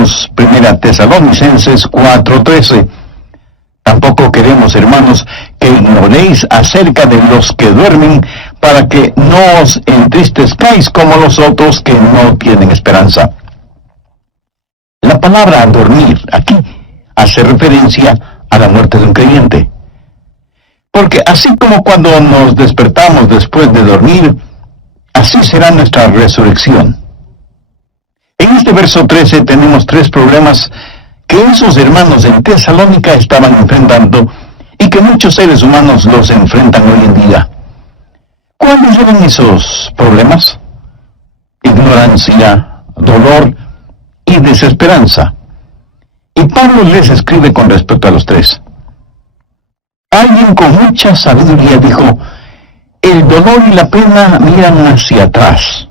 leemos 1 Tesalonicenses 4:13. Tampoco queremos, hermanos, que ignoréis acerca de los que duermen, para que no os entristezcáis como los otros que no tienen esperanza. La palabra dormir aquí hace referencia a la muerte de un creyente. Porque así como cuando nos despertamos después de dormir, así será nuestra resurrección. En este verso 13 tenemos 3 problemas que esos hermanos en Tesalónica estaban enfrentando y que muchos seres humanos los enfrentan hoy en día. ¿Cuáles eran esos problemas? Ignorancia, dolor y desesperanza. Y Pablo les escribe con respecto a los 3. Alguien con mucha sabiduría dijo: el dolor y la pena miran hacia atrás,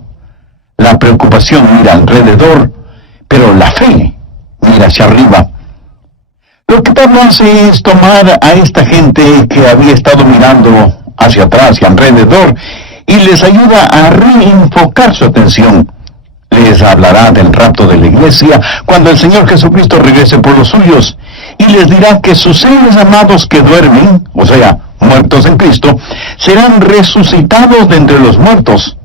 la preocupación mira alrededor, pero la fe mira hacia arriba. Lo que Pablo hace es tomar a esta gente que había estado mirando hacia atrás y alrededor y les ayuda a reenfocar su atención. Les hablará del rapto de la iglesia cuando el Señor Jesucristo regrese por los suyos, y les dirá que sus seres amados que duermen, o sea, muertos en Cristo, serán resucitados de entre los muertos,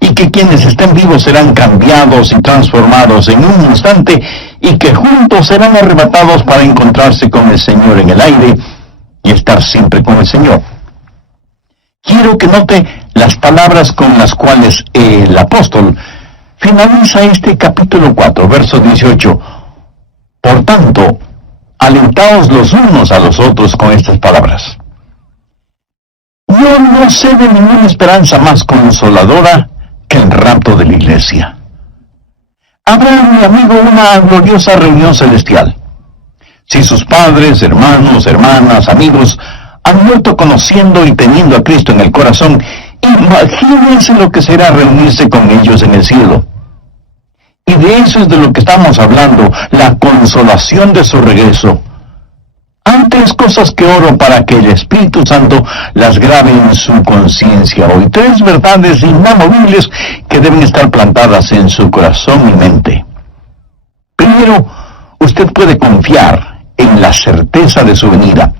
y que quienes estén vivos serán cambiados y transformados en un instante, y que juntos serán arrebatados para encontrarse con el Señor en el aire y estar siempre con el Señor. Quiero que note las palabras con las cuales el apóstol finaliza este capítulo 4, verso 18. Por tanto, alentaos los unos a los otros con estas palabras. Yo no sé de ninguna esperanza más consoladora que el rapto de la iglesia. Habrá, mi amigo, una gloriosa reunión celestial. Si sus padres, hermanos, hermanas, amigos han muerto conociendo y teniendo a Cristo en el corazón, imagínense lo que será reunirse con ellos en el cielo. Y de eso es de lo que estamos hablando, la consolación de su regreso. Hay 3 cosas que oro para que el Espíritu Santo las grabe en su conciencia hoy. 3 verdades inamovibles que deben estar plantadas en su corazón y mente. Primero, usted puede confiar en la certeza de su venida.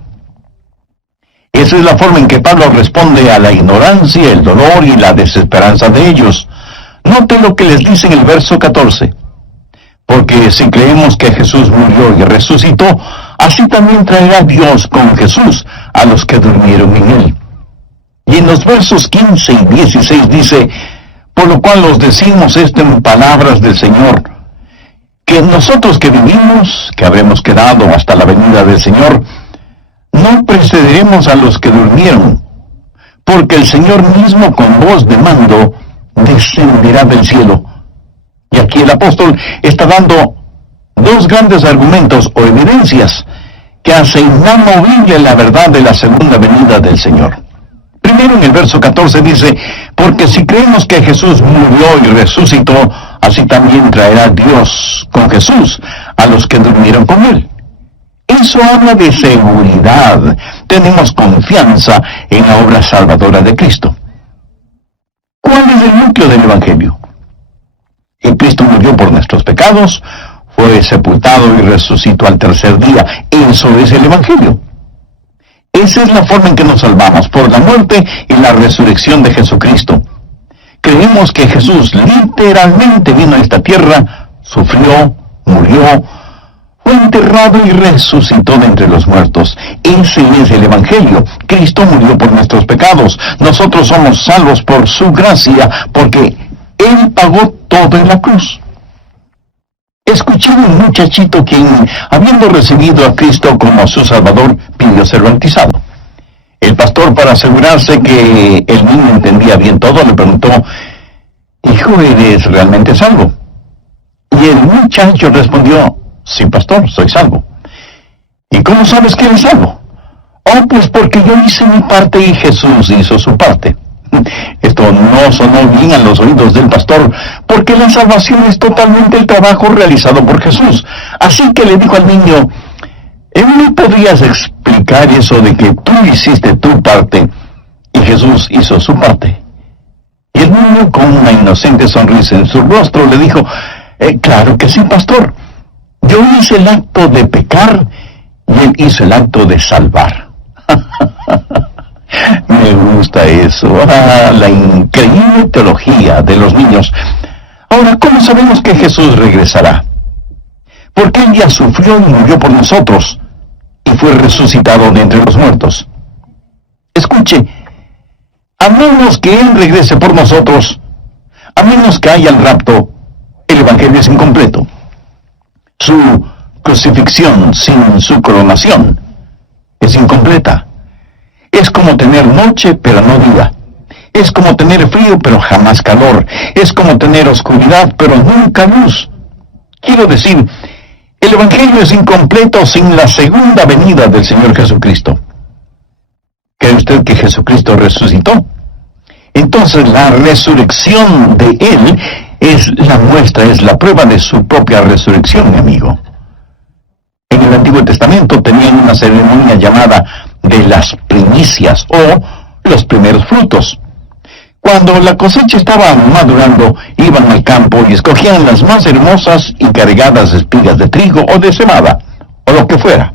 Esa es la forma en que Pablo responde a la ignorancia, el dolor y la desesperanza de ellos. Note lo que les dice en el verso 14. Porque si creemos que Jesús murió y resucitó, así también traerá Dios con Jesús a los que durmieron en él. Y en los versos 15 y 16 dice: por lo cual os decimos esto en palabras del Señor, que nosotros que vivimos, que habremos quedado hasta la venida del Señor, no precederemos a los que durmieron, porque el Señor mismo con voz de mando descenderá del cielo. Y aquí el apóstol está dando 2 grandes argumentos o evidencias que hacen inamovible la verdad de la segunda venida del Señor. Primero, en el verso 14 dice: porque si creemos que Jesús murió y resucitó, así también traerá Dios con Jesús a los que durmieron con él. Eso habla de seguridad. Tenemos confianza en la obra salvadora de Cristo. ¿Cuál es el núcleo del Evangelio? Que Cristo murió por nuestros pecados, fue sepultado y resucitó al tercer día. Eso es el Evangelio. Esa es la forma en que nos salvamos, por la muerte y la resurrección de Jesucristo. Creemos que Jesús literalmente vino a esta tierra, sufrió, murió, fue enterrado y resucitó de entre los muertos. Ese es el Evangelio. Cristo murió por nuestros pecados. Nosotros somos salvos por su gracia, porque Él pagó todo en la cruz. Escuché a un muchachito quien, habiendo recibido a Cristo como su Salvador, pidió ser bautizado. El pastor, para asegurarse que el niño entendía bien todo, le preguntó: hijo, ¿eres realmente salvo? Y el muchacho respondió: sí, pastor, soy salvo. ¿Y cómo sabes que eres salvo? Oh, pues porque yo hice mi parte y Jesús hizo su parte. Esto no sonó bien a los oídos del pastor, porque la salvación es totalmente el trabajo realizado por Jesús. Así que le dijo al niño: ¿me podrías explicar eso de que tú hiciste tu parte y Jesús hizo su parte? Y el niño, con una inocente sonrisa en su rostro, le dijo: claro que sí, pastor. Yo hice el acto de pecar y Él hizo el acto de salvar. Me gusta eso, la increíble teología de los niños. Ahora, ¿cómo sabemos que Jesús regresará? Porque Él ya sufrió y murió por nosotros y fue resucitado de entre los muertos. Escuche, a menos que Él regrese por nosotros, a menos que haya el rapto, el Evangelio es incompleto. Su crucifixión sin su coronación es incompleta. Es como tener noche pero no día. Es como tener frío pero jamás calor. Es como tener oscuridad pero nunca luz. Quiero decir, el Evangelio es incompleto sin la segunda venida del Señor Jesucristo. ¿Cree usted que Jesucristo resucitó? Entonces la resurrección de Él es la muestra, es la prueba de su propia resurrección, mi amigo. En el Antiguo Testamento tenían una ceremonia llamada de las primicias o los primeros frutos. Cuando la cosecha estaba madurando, iban al campo y escogían las más hermosas y cargadas espigas de trigo o de cebada, o lo que fuera.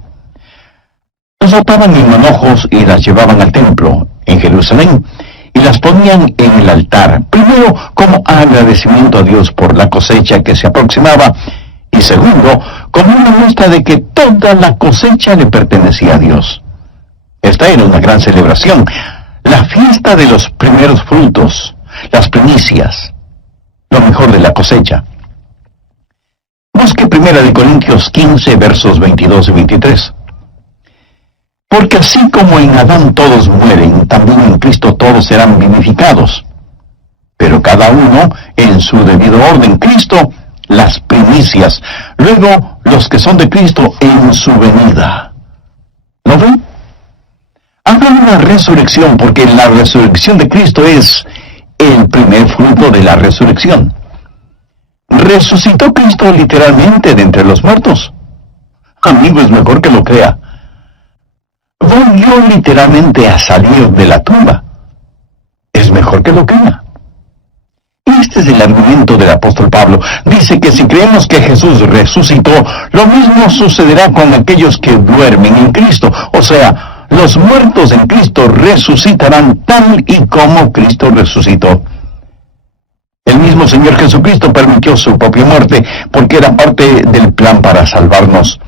Las ataban en manojos y las llevaban al templo en Jerusalén y las ponían en el altar, primero como agradecimiento a Dios por la cosecha que se aproximaba, y segundo, como una muestra de que toda la cosecha le pertenecía a Dios. Esta era una gran celebración, la fiesta de los primeros frutos, las primicias, lo mejor de la cosecha. Busque 1 Corintios 15, versos 22 y 23. Porque así como en Adán todos mueren, también en Cristo todos serán vivificados. Pero cada uno en su debido orden. Cristo, las primicias. Luego, los que son de Cristo en su venida. ¿Lo ven? Habla de una resurrección, porque la resurrección de Cristo es el primer fruto de la resurrección. ¿Resucitó Cristo literalmente de entre los muertos? Amigo, es mejor que lo crea. Volvió literalmente a salir de la tumba. Es mejor que lo crea. Este es el argumento del apóstol Pablo. Dice que si creemos que Jesús resucitó, lo mismo sucederá con aquellos que duermen en Cristo. O sea, los muertos en Cristo resucitarán tal y como Cristo resucitó. El mismo Señor Jesucristo permitió su propia muerte porque era parte del plan para salvarnos.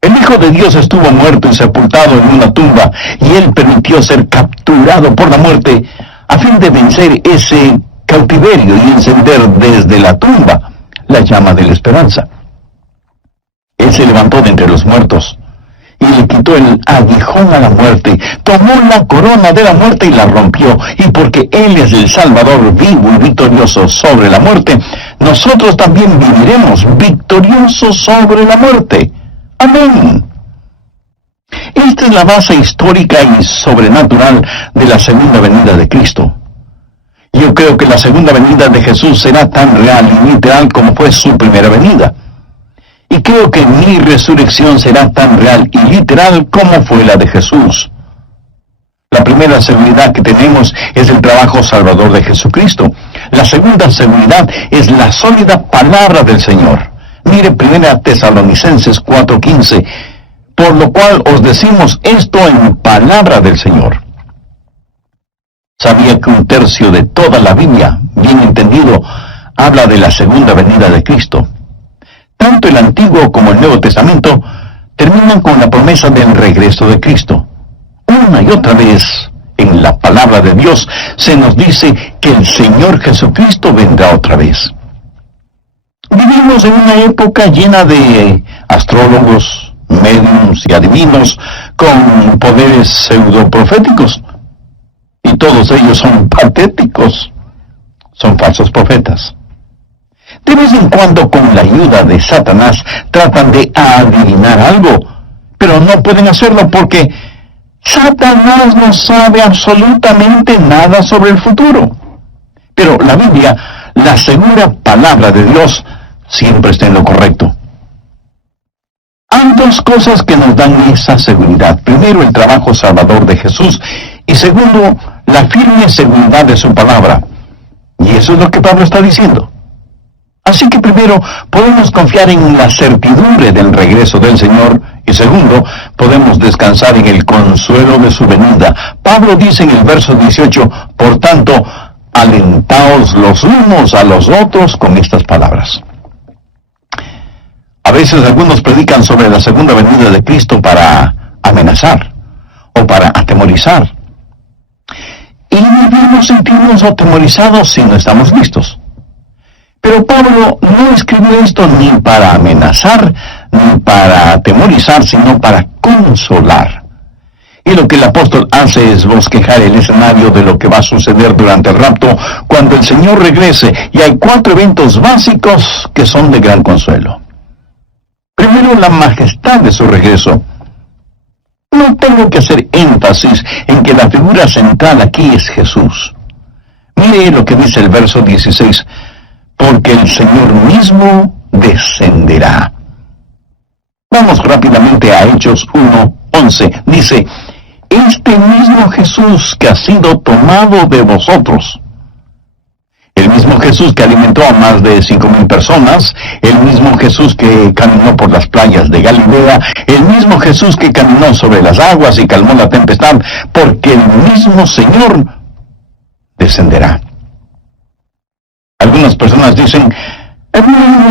El Hijo de Dios estuvo muerto y sepultado en una tumba, y Él permitió ser capturado por la muerte a fin de vencer ese cautiverio y encender desde la tumba la llama de la esperanza. Él se levantó de entre los muertos y le quitó el aguijón a la muerte, tomó la corona de la muerte y la rompió, y porque Él es el Salvador vivo y victorioso sobre la muerte, nosotros también viviremos victoriosos sobre la muerte. Amén. Esta es la base histórica y sobrenatural de la segunda venida de Cristo. Yo creo que la segunda venida de Jesús será tan real y literal como fue su primera venida. Y creo que mi resurrección será tan real y literal como fue la de Jesús. La primera seguridad que tenemos es el trabajo salvador de Jesucristo. La segunda seguridad es la sólida palabra del Señor. Mire 1 Tesalonicenses 4:15, por lo cual os decimos esto en palabra del Señor. Sabía que un tercio de toda la Biblia, bien entendido, habla de la segunda venida de Cristo. Tanto el Antiguo como el Nuevo Testamento terminan con la promesa del regreso de Cristo. Una y otra vez, en la palabra de Dios, se nos dice que el Señor Jesucristo vendrá otra vez. Vivimos en una época llena de astrólogos, médiums y adivinos con poderes pseudoproféticos. Y todos ellos son patéticos, son falsos profetas. De vez en cuando, con la ayuda de Satanás, tratan de adivinar algo, pero no pueden hacerlo porque Satanás no sabe absolutamente nada sobre el futuro. Pero la Biblia, la segura palabra de Dios, siempre está en lo correcto. Hay dos cosas que nos dan esa seguridad. Primero, el trabajo salvador de Jesús, y segundo, la firme seguridad de su palabra. Y eso es lo que Pablo está diciendo. Así que primero, podemos confiar en la certidumbre del regreso del Señor, y segundo, podemos descansar en el consuelo de su venida. Pablo dice en el verso 18, por tanto, alentaos los unos a los otros con estas palabras. A veces algunos predican sobre la segunda venida de Cristo para amenazar o para atemorizar. Y debemos sentirnos atemorizados si no estamos listos. Pero Pablo no escribió esto ni para amenazar, ni para atemorizar, sino para consolar. Y lo que el apóstol hace es bosquejar el escenario de lo que va a suceder durante el rapto, cuando el Señor regrese, y hay 4 eventos básicos que son de gran consuelo. Primero, la majestad de su regreso. No tengo que hacer énfasis en que la figura central aquí es Jesús. Mire lo que dice el verso 16, porque el Señor mismo descenderá. Vamos rápidamente a Hechos 1:11. Dice, este mismo Jesús que ha sido tomado de vosotros, el mismo Jesús que alimentó a más de 5,000 personas, el mismo Jesús que caminó por las playas de Galilea, el mismo Jesús que caminó sobre las aguas y calmó la tempestad, porque el mismo Señor descenderá. Algunas personas dicen,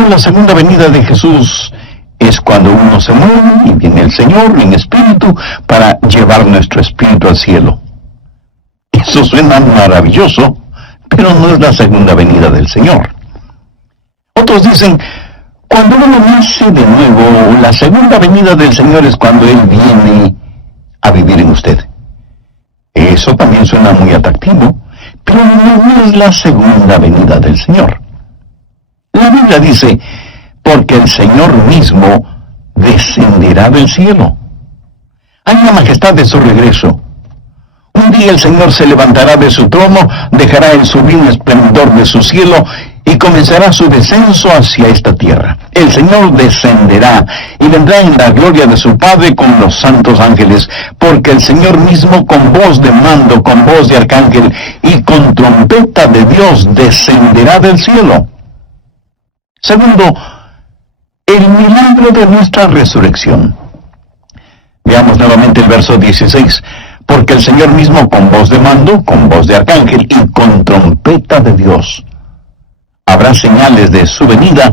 la segunda venida de Jesús es cuando uno se muere y viene el Señor en espíritu para llevar nuestro espíritu al cielo. Eso suena maravilloso, pero no es la segunda venida del Señor. Otros dicen, cuando uno nace de nuevo, la segunda venida del Señor es cuando Él viene a vivir en usted. Eso también suena muy atractivo, pero no es la segunda venida del Señor. La Biblia dice, porque el Señor mismo descenderá del cielo. Hay la majestad de su regreso. Un día el Señor se levantará de su trono, dejará el sublime esplendor de su cielo y comenzará su descenso hacia esta tierra. El Señor descenderá y vendrá en la gloria de su Padre con los santos ángeles, porque el Señor mismo con voz de mando, con voz de arcángel y con trompeta de Dios descenderá del cielo. Segundo, el milagro de nuestra resurrección. Veamos nuevamente el verso 16. Porque el Señor mismo con voz de mando, con voz de arcángel y con trompeta de Dios. Habrá señales de su venida,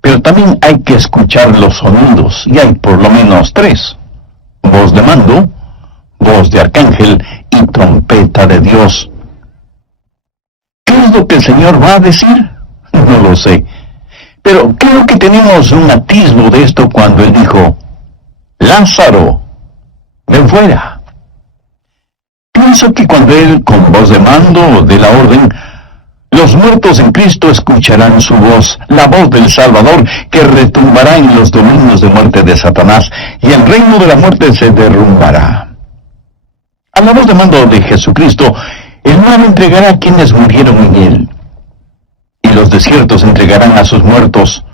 pero también hay que escuchar los sonidos, y hay por lo menos 3. Voz de mando, voz de arcángel y trompeta de Dios. ¿Qué es lo que el Señor va a decir? No lo sé. Pero creo que tenemos un atisbo de esto cuando Él dijo, Lázaro, ven fuera. Pienso que cuando Él, con voz de mando, dé la orden, los muertos en Cristo escucharán su voz, la voz del Salvador, que retumbará en los dominios de muerte de Satanás, y el reino de la muerte se derrumbará. A la voz de mando de Jesucristo, el mar entregará a quienes murieron en Él, y los desiertos entregarán a sus muertos,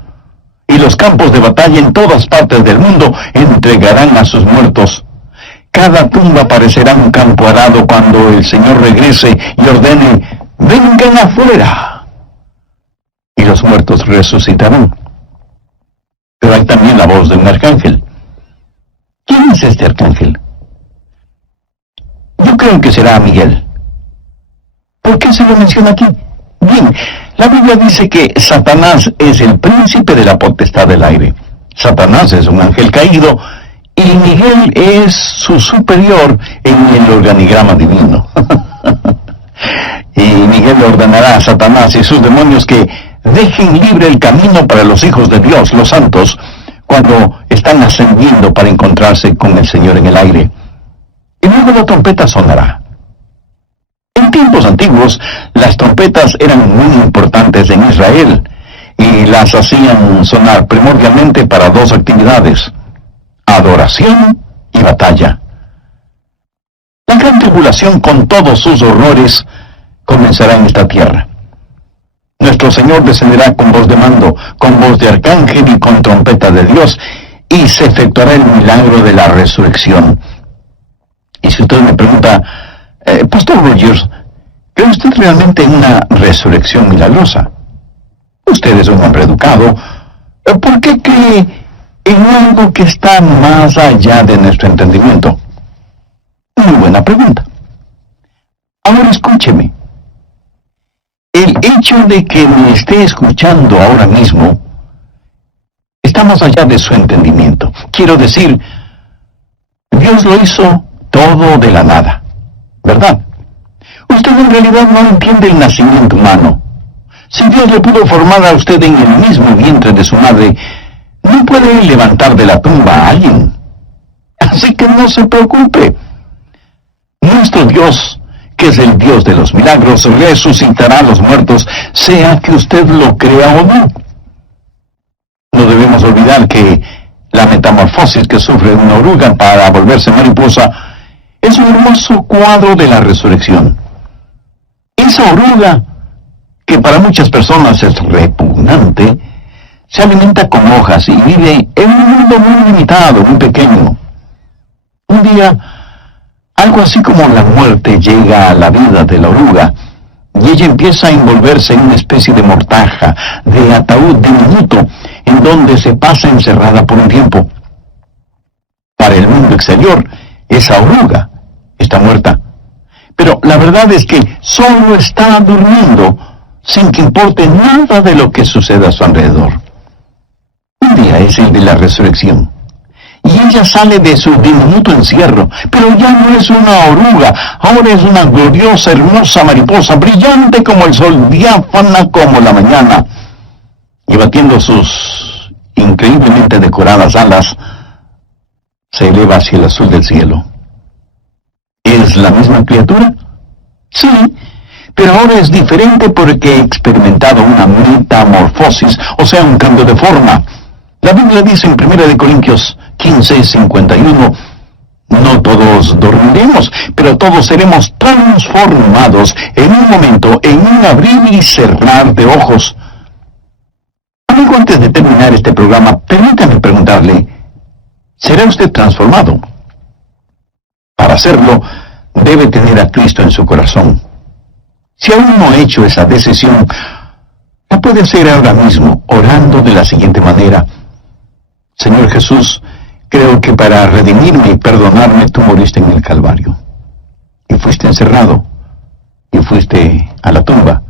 y los campos de batalla en todas partes del mundo entregarán a sus muertos. Cada tumba parecerá un campo arado cuando el Señor regrese y ordene, vengan afuera. Y los muertos resucitarán. Pero hay también la voz de un arcángel. ¿Quién es este arcángel? Yo creo que será Miguel. ¿Por qué se lo menciona aquí? Bien, la Biblia dice que Satanás es el príncipe de la potestad del aire. Satanás es un ángel caído, y Miguel es su superior en el organigrama divino. Y Miguel ordenará a Satanás y sus demonios que dejen libre el camino para los hijos de Dios, los santos, cuando están ascendiendo para encontrarse con el Señor en el aire. Y luego la trompeta sonará. En tiempos antiguos, las trompetas eran muy importantes en Israel, y las hacían sonar primordialmente para 2 actividades: adoración y batalla. La gran tribulación con todos sus horrores comenzará en esta tierra. Nuestro Señor descenderá con voz de mando, con voz de arcángel y con trompeta de Dios, y se efectuará el milagro de la resurrección. Y si usted me pregunta, Pastor Rogers, ¿cree usted realmente en una resurrección milagrosa? Usted es un hombre educado. ¿Por qué cree en algo que está más allá de nuestro entendimiento? Muy buena pregunta. Ahora escúcheme. El hecho de que me esté escuchando ahora mismo está más allá de su entendimiento. Quiero decir, Dios lo hizo todo de la nada, ¿verdad? Usted en realidad no entiende el nacimiento humano. Si Dios le pudo formar a usted en el mismo vientre de su madre, no puede levantar de la tumba a alguien. Así que no se preocupe. Nuestro Dios, que es el Dios de los milagros, resucitará a los muertos, sea que usted lo crea o no. No debemos olvidar que la metamorfosis que sufre una oruga para volverse mariposa es un hermoso cuadro de la resurrección. Esa oruga, que para muchas personas es repugnante, se alimenta con hojas y vive en un mundo muy limitado, muy pequeño. Un día, algo así como la muerte llega a la vida de la oruga, y ella empieza a envolverse en una especie de mortaja, de ataúd diminuto, en donde se pasa encerrada por un tiempo. Para el mundo exterior, esa oruga está muerta. Pero la verdad es que solo está durmiendo, sin que importe nada de lo que suceda a su alrededor. Un día es el de la resurrección, y ella sale de su diminuto encierro, pero ya no es una oruga, ahora es una gloriosa, hermosa mariposa, brillante como el sol, diáfana como la mañana, y batiendo sus increíblemente decoradas alas, se eleva hacia el azul del cielo. ¿Es la misma criatura? Sí, pero ahora es diferente porque he experimentado una metamorfosis, o sea, un cambio de forma. La Biblia dice en 1 Corintios 15:51, no todos dormiremos, pero todos seremos transformados en un momento, en un abrir y cerrar de ojos. Amigo, antes de terminar este programa, permítame preguntarle, ¿será usted transformado? Para hacerlo, debe tener a Cristo en su corazón. Si aún no ha hecho esa decisión, la puede hacer ahora mismo, orando de la siguiente manera. Señor Jesús, creo que para redimirme y perdonarme tú moriste en el Calvario. Y fuiste encerrado. Y fuiste a la tumba.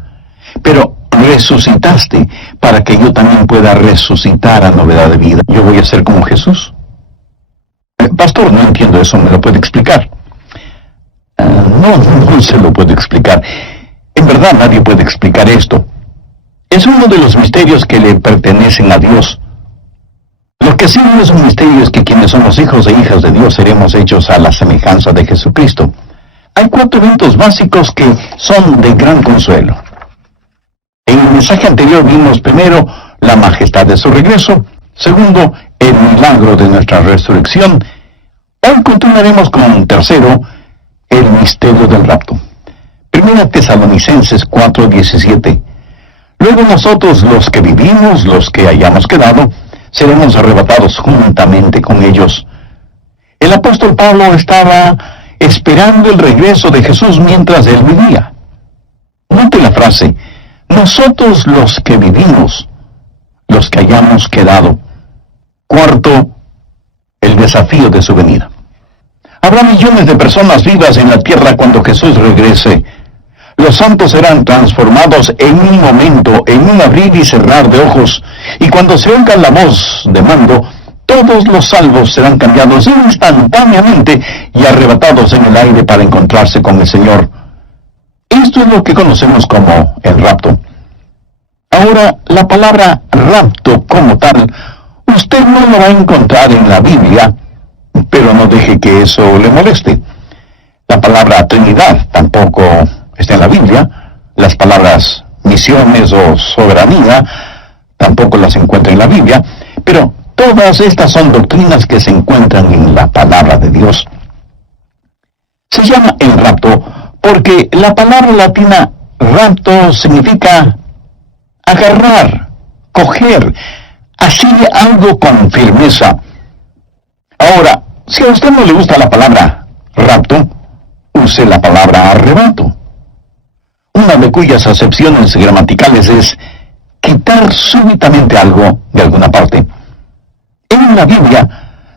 Pero resucitaste para que yo también pueda resucitar a novedad de vida. ¿Yo voy a ser como Jesús? Pastor, no entiendo eso, ¿me lo puede explicar? No se lo puedo explicar. En verdad nadie puede explicar esto. Es uno de los misterios que le pertenecen a Dios. Lo que sí no es un misterio es que quienes somos hijos e hijas de Dios seremos hechos a la semejanza de Jesucristo. Hay 4 eventos básicos que son de gran consuelo. En el mensaje anterior vimos primero la majestad de su regreso, segundo, el milagro de nuestra resurrección. Hoy continuaremos con tercero, el misterio del rapto. 1 Tesalonicenses 4:17. Luego nosotros, los que vivimos, los que hayamos quedado, seremos arrebatados juntamente con ellos. El apóstol Pablo estaba esperando el regreso de Jesús mientras él vivía. Note la frase, nosotros los que vivimos, los que hayamos quedado. Cuarto, el desafío de su venida. Habrá millones de personas vivas en la tierra cuando Jesús regrese. Los santos serán transformados en un momento, en un abrir y cerrar de ojos, y cuando se oiga la voz de mando, todos los salvos serán cambiados instantáneamente y arrebatados en el aire para encontrarse con el Señor. Esto es lo que conocemos como el rapto. Ahora, la palabra rapto como tal, usted no lo va a encontrar en la Biblia, pero no deje que eso le moleste. La palabra Trinidad tampoco está en la Biblia. Las palabras misiones o soberanía tampoco las encuentra en la Biblia, pero todas estas son doctrinas que se encuentran en la palabra de Dios. Se llama el rapto porque la palabra latina rapto significa agarrar, coger, así algo con firmeza. Ahora, si a usted no le gusta la palabra rapto, use la palabra arrebato. Una de cuyas acepciones gramaticales es quitar súbitamente algo de alguna parte. En la Biblia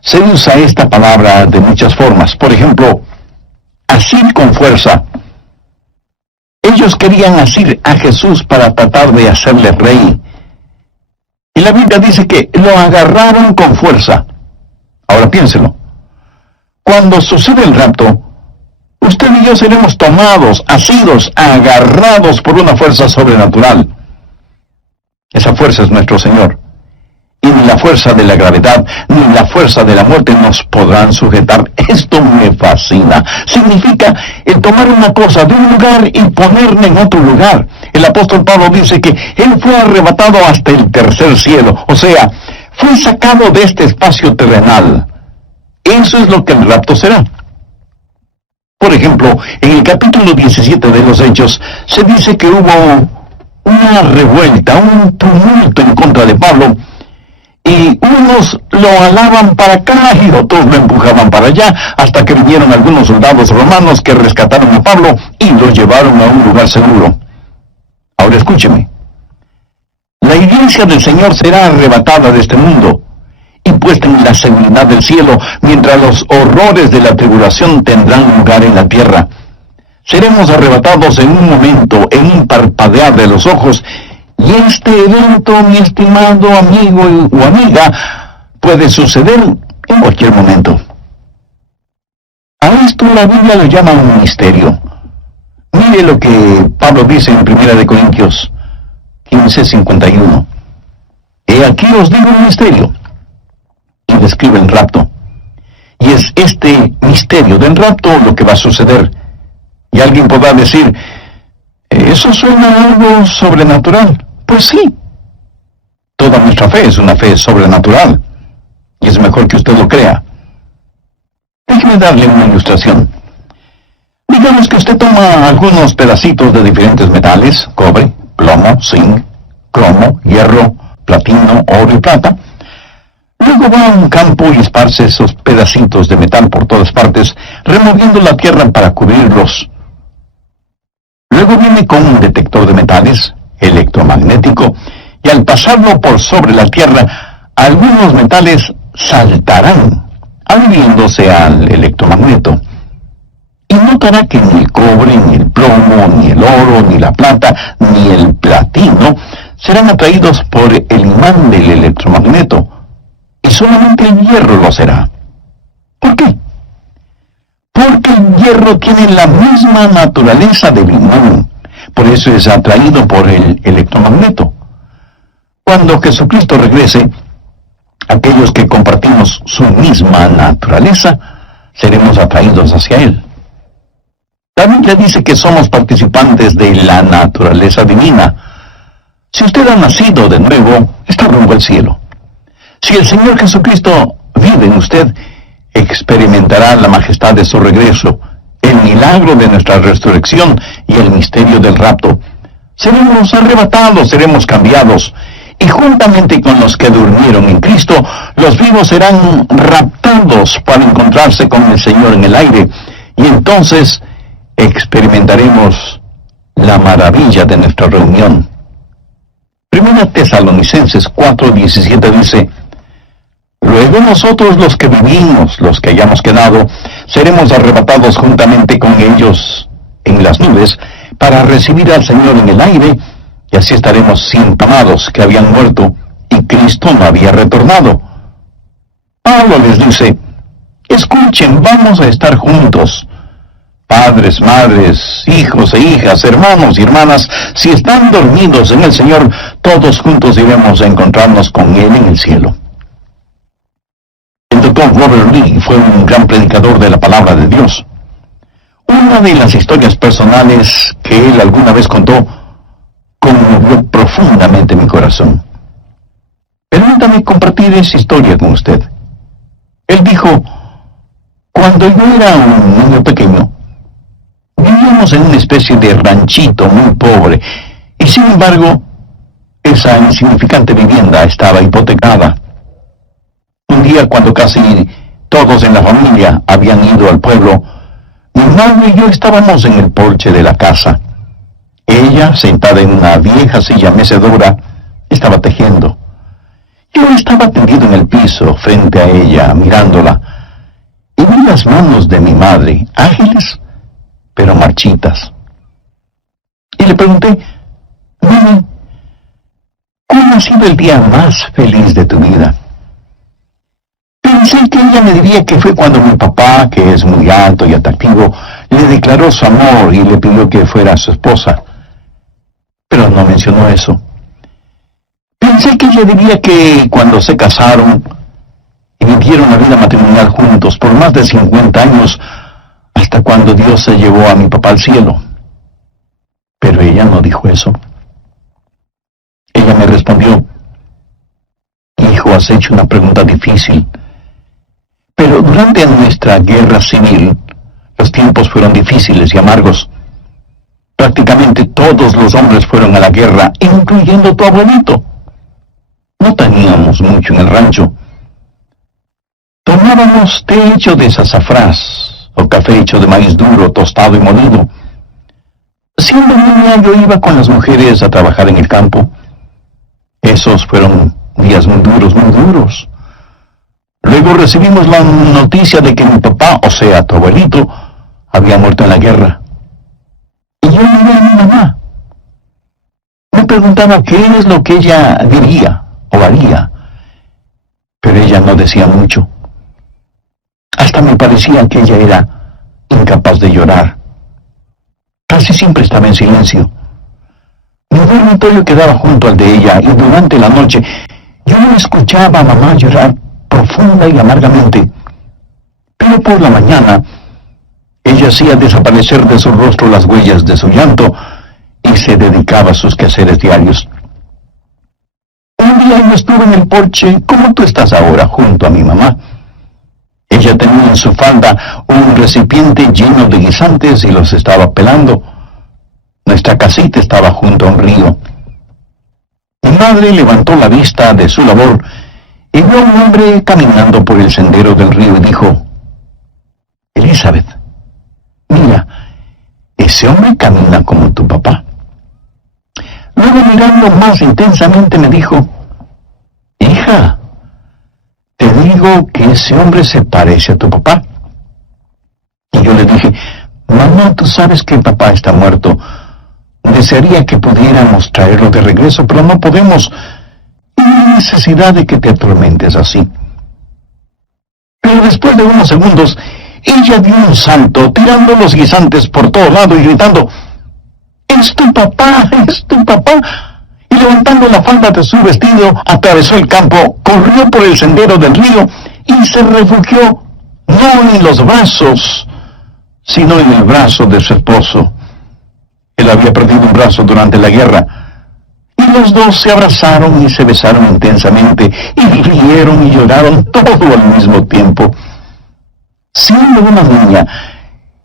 se usa esta palabra de muchas formas. Por ejemplo, asir con fuerza. Ellos querían asir a Jesús para tratar de hacerle rey. Y la Biblia dice que lo agarraron con fuerza. Ahora piénselo. Cuando sucede el rapto, usted y yo seremos tomados, asidos, agarrados por una fuerza sobrenatural. Esa fuerza es nuestro Señor. Y ni la fuerza de la gravedad, ni la fuerza de la muerte nos podrán sujetar. Esto me fascina. Significa el tomar una cosa de un lugar y ponerla en otro lugar. El apóstol Pablo dice que él fue arrebatado hasta el tercer cielo. O sea, fue sacado de este espacio terrenal. Eso es lo que el rapto será. Por ejemplo, en el capítulo 17 de los Hechos, se dice que hubo una revuelta, un tumulto en contra de Pablo, y unos lo alaban para acá y otros lo empujaban para allá, hasta que vinieron algunos soldados romanos que rescataron a Pablo y lo llevaron a un lugar seguro. Ahora escúcheme. La iglesia del Señor será arrebatada de este mundo y puesta en la seguridad del cielo, mientras los horrores de la tribulación tendrán lugar en la tierra. Seremos arrebatados en un momento, en un parpadear de los ojos, y este evento, mi estimado amigo o amiga, puede suceder en cualquier momento. A esto la Biblia lo llama un misterio. Mire lo que Pablo dice en 1 Corintios 15:51. He aquí os digo un misterio. Y describe el rapto. Y es este misterio del rapto lo que va a suceder. Y alguien podrá decir, ¿eso suena a algo sobrenatural? Pues sí. Toda nuestra fe es una fe sobrenatural. Y es mejor que usted lo crea. Déjeme darle una ilustración. Digamos que usted toma algunos pedacitos de diferentes metales, cobre, plomo, zinc, cromo, hierro, platino, oro y plata. Luego va a un campo y esparce esos pedacitos de metal por todas partes, removiendo la tierra para cubrirlos. Luego viene con un detector de metales, electromagnético, y al pasarlo por sobre la tierra, algunos metales saltarán, adhiriéndose al electromagneto. Y notará que ni el cobre, ni el plomo, ni el oro, ni la plata, ni el platino serán atraídos por el imán del electromagneto, y solamente el hierro lo será. ¿Por qué? Porque el hierro tiene la misma naturaleza del imán, por eso es atraído por el electromagneto. Cuando Jesucristo regrese, aquellos que compartimos su misma naturaleza, seremos atraídos hacia Él. La Biblia dice que somos participantes de la naturaleza divina. Si usted ha nacido de nuevo, está rumbo al cielo. Si el Señor Jesucristo vive en usted, experimentará la majestad de su regreso, el milagro de nuestra resurrección y el misterio del rapto. Seremos arrebatados, seremos cambiados, y juntamente con los que durmieron en Cristo, los vivos serán raptados para encontrarse con el Señor en el aire, y entonces experimentaremos la maravilla de nuestra reunión. 1 Tesalonicenses 4:17 dice, luego nosotros los que vivimos, los que hayamos quedado, seremos arrebatados juntamente con ellos en las nubes para recibir al Señor en el aire, y así estaremos sin amados que habían muerto y Cristo no había retornado. Pablo les dice, escuchen, vamos a estar juntos. Padres, madres, hijos e hijas, hermanos y hermanas, si están dormidos en el Señor, todos juntos iremos a encontrarnos con Él en el cielo. El doctor Robert Lee fue un gran predicador de la palabra de Dios. Una de las historias personales que él alguna vez contó conmovió profundamente mi corazón. Permítame compartir esa historia con usted. Él dijo, cuando yo era un niño pequeño, vivíamos en una especie de ranchito muy pobre, y sin embargo, esa insignificante vivienda estaba hipotecada. Un día, cuando casi todos en la familia habían ido al pueblo, mi madre y yo estábamos en el porche de la casa. Ella, sentada en una vieja silla mecedora, estaba tejiendo. Yo estaba tendido en el piso frente a ella, mirándola, y vi las manos de mi madre, ágiles, pero marchitas. Y le pregunté: Mami, ¿cuál ha sido el día más feliz de tu vida? Pensé que ella me diría que fue cuando mi papá, que es muy alto y atractivo, le declaró su amor y le pidió que fuera su esposa. Pero no mencionó eso. Pensé que ella diría que cuando se casaron y vivieron la vida matrimonial juntos por más de 50 años, hasta cuando Dios se llevó a mi papá al cielo. Pero ella no dijo eso. Ella me respondió: Hijo, has hecho una pregunta difícil. Pero durante nuestra guerra civil, los tiempos fueron difíciles y amargos. Prácticamente todos los hombres fueron a la guerra, incluyendo tu abuelito. No teníamos mucho en el rancho. Tomábamos té hecho de sazafrás o café hecho de maíz duro, tostado y molido. Siendo niña, yo iba con las mujeres a trabajar en el campo. Esos fueron días muy duros, muy duros. Luego recibimos la noticia de que mi papá, o sea, tu abuelito, había muerto en la guerra. Y yo miré a mi mamá. Me preguntaba qué es lo que ella diría o haría, pero ella no decía mucho. Hasta me parecía que ella era incapaz de llorar. Casi siempre estaba en silencio. Mi dormitorio quedaba junto al de ella y durante la noche yo escuchaba a mamá llorar profunda y amargamente. Pero por la mañana ella hacía desaparecer de su rostro las huellas de su llanto y se dedicaba a sus quehaceres diarios. Un día yo estuve en el porche, como tú estás ahora, junto a mi mamá. Ella tenía en su falda un recipiente lleno de guisantes y los estaba pelando. Nuestra casita estaba junto a un río. Mi madre levantó la vista de su labor y vio a un hombre caminando por el sendero del río y dijo: Elizabeth, mira, ese hombre camina como tu papá. Luego, mirando más intensamente, me dijo: Hija, te digo que ese hombre se parece a tu papá. Y yo le dije: Mamá, tú sabes que papá está muerto. Desearía que pudiéramos traerlo de regreso, pero no podemos. No hay necesidad de que te atormentes así. Pero después de unos segundos, ella dio un salto, tirando los guisantes por todo lado y gritando: ¡Es tu papá! ¡Es tu papá! Y levantando la falda de su vestido, atravesó el campo, corrió por el sendero del río y se refugió no en los brazos, sino en el brazo de su esposo. Él había perdido un brazo durante la guerra, y los dos se abrazaron y se besaron intensamente, y rieron y lloraron todo al mismo tiempo. Siendo una niña,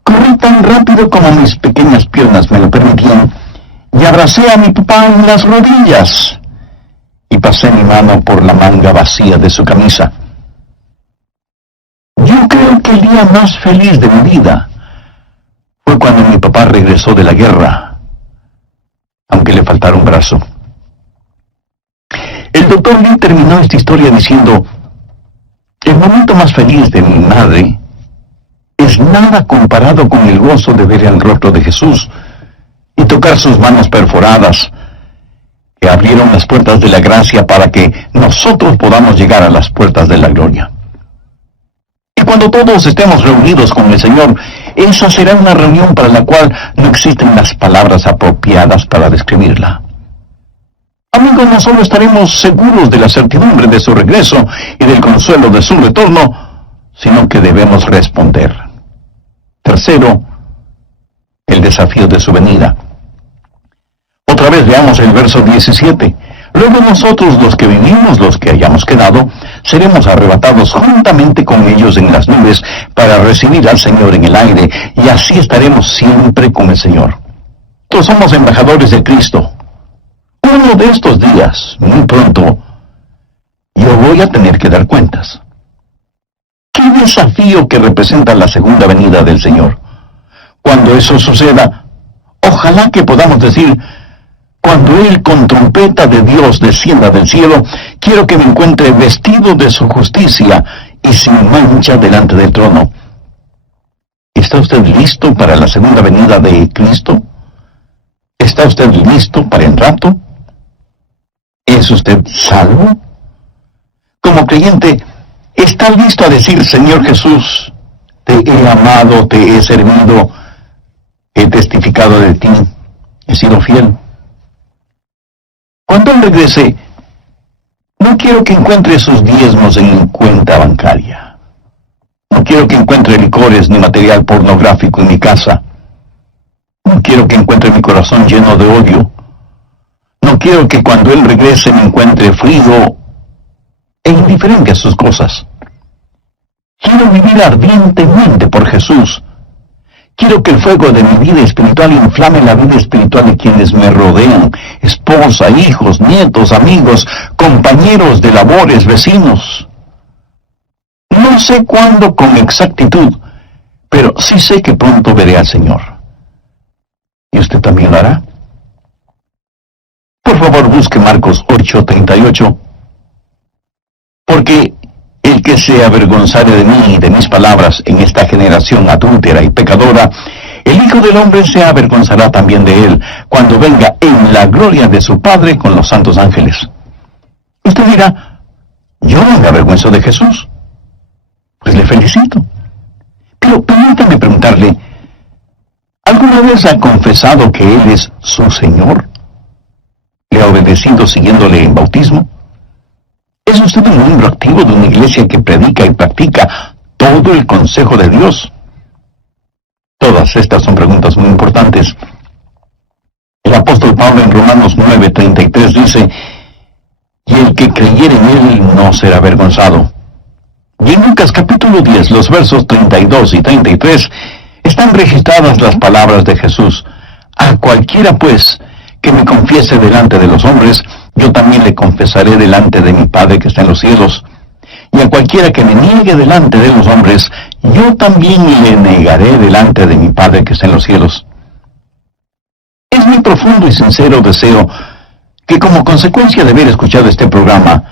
corrí tan rápido como mis pequeñas piernas me lo permitían, y abracé a mi papá en las rodillas, y pasé mi mano por la manga vacía de su camisa. Yo creo que el día más feliz de mi vida fue cuando mi papá regresó de la guerra, aunque le faltara un brazo. El doctor Lee terminó esta historia diciendo: el momento más feliz de mi madre es nada comparado con el gozo de ver el rostro de Jesús y tocar sus manos perforadas, que abrieron las puertas de la gracia para que nosotros podamos llegar a las puertas de la gloria. Y cuando todos estemos reunidos con el Señor, esa será una reunión para la cual no existen las palabras apropiadas para describirla. Amigos, no solo estaremos seguros de la certidumbre de su regreso y del consuelo de su retorno, sino que debemos responder. Tercero, el desafío de su venida. Otra vez veamos el verso 17. Luego nosotros, los que vivimos, los que hayamos quedado, seremos arrebatados juntamente con ellos en las nubes para recibir al Señor en el aire, y así estaremos siempre con el Señor. Todos somos embajadores de Cristo. Uno de estos días, muy pronto, yo voy a tener que dar cuentas. ¡Qué desafío que representa la segunda venida del Señor! Cuando eso suceda, ojalá que podamos decir: cuando Él con trompeta de Dios descienda del cielo, quiero que me encuentre vestido de su justicia y sin mancha delante del trono. ¿Está usted listo para la segunda venida de Cristo? ¿Está usted listo para el rapto? ¿Es usted salvo? Como creyente, ¿está listo a decir: Señor Jesús, te he amado, te he servido, he testificado de ti, he sido fiel? Cuando Él regrese, no quiero que encuentre sus diezmos en mi cuenta bancaria. No quiero que encuentre licores ni material pornográfico en mi casa. No quiero que encuentre mi corazón lleno de odio. No quiero que cuando Él regrese me encuentre frío e indiferente a sus cosas. Quiero vivir ardientemente por Jesús. Quiero que el fuego de mi vida espiritual inflame la vida espiritual de quienes me rodean: esposa, hijos, nietos, amigos, compañeros de labores, vecinos. No sé cuándo con exactitud, pero sí sé que pronto veré al Señor. ¿Y usted también lo hará? Por favor, busque Marcos 8:38. Porque el que se avergonzare de mí y de mis palabras en esta generación adúltera y pecadora, el Hijo del Hombre se avergonzará también de él, cuando venga en la gloria de su Padre con los santos ángeles. Usted dirá: yo no me avergüenzo de Jesús. Pues le felicito. Pero permítame preguntarle, ¿alguna vez ha confesado que Él es su Señor? ¿Le ha obedecido siguiéndole en bautismo? ¿Es usted un miembro activo de una iglesia que predica y practica todo el consejo de Dios? Todas estas son preguntas muy importantes. El apóstol Pablo en Romanos 9:33 dice: y el que creyere en Él no será avergonzado. Y en Lucas capítulo 10, los versos 32 y 33, están registradas las palabras de Jesús: a cualquiera pues que me confiese delante de los hombres, yo también le confesaré delante de mi Padre que está en los cielos. Y a cualquiera que me niegue delante de los hombres, yo también le negaré delante de mi Padre que está en los cielos. Es mi profundo y sincero deseo que, como consecuencia de haber escuchado este programa,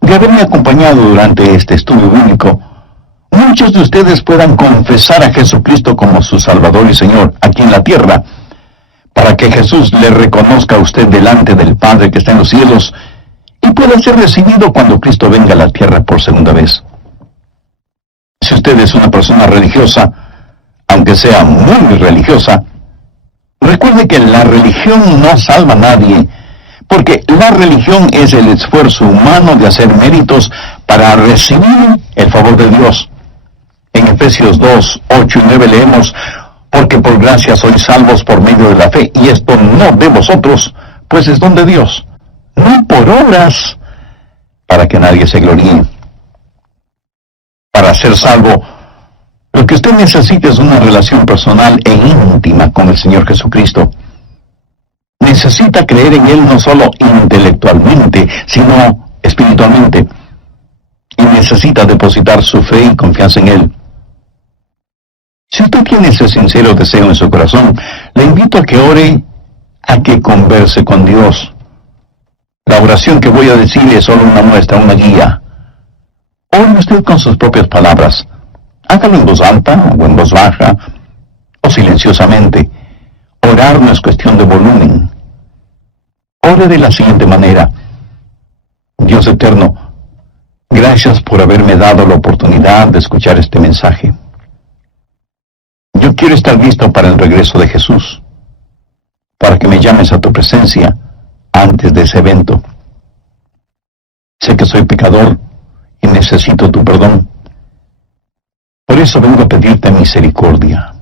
de haberme acompañado durante este estudio bíblico, muchos de ustedes puedan confesar a Jesucristo como su Salvador y Señor aquí en la tierra, para que Jesús le reconozca a usted delante del Padre que está en los cielos y pueda ser recibido cuando Cristo venga a la tierra por segunda vez. Si usted es una persona religiosa, aunque sea muy religiosa, recuerde que la religión no salva a nadie, porque la religión es el esfuerzo humano de hacer méritos para recibir el favor de Dios. En Efesios 2:8 y 9 leemos: porque por gracia sois salvos por medio de la fe, y esto no de vosotros, pues es don de Dios, no por obras, para que nadie se gloríe. Para ser salvo, lo que usted necesita es una relación personal e íntima con el Señor Jesucristo. Necesita creer en Él no solo intelectualmente, sino espiritualmente. Y necesita depositar su fe y confianza en Él. Si usted tiene ese sincero deseo en su corazón, le invito a que ore, a que converse con Dios. La oración que voy a decir es solo una muestra, una guía. Ore usted con sus propias palabras. Hágalo en voz alta o en voz baja, o silenciosamente. Orar no es cuestión de volumen. Ore de la siguiente manera: Dios eterno, gracias por haberme dado la oportunidad de escuchar este mensaje. Yo quiero estar listo para el regreso de Jesús, para que me llames a tu presencia antes de ese evento. Sé que soy pecador y necesito tu perdón. Por eso vengo a pedirte misericordia.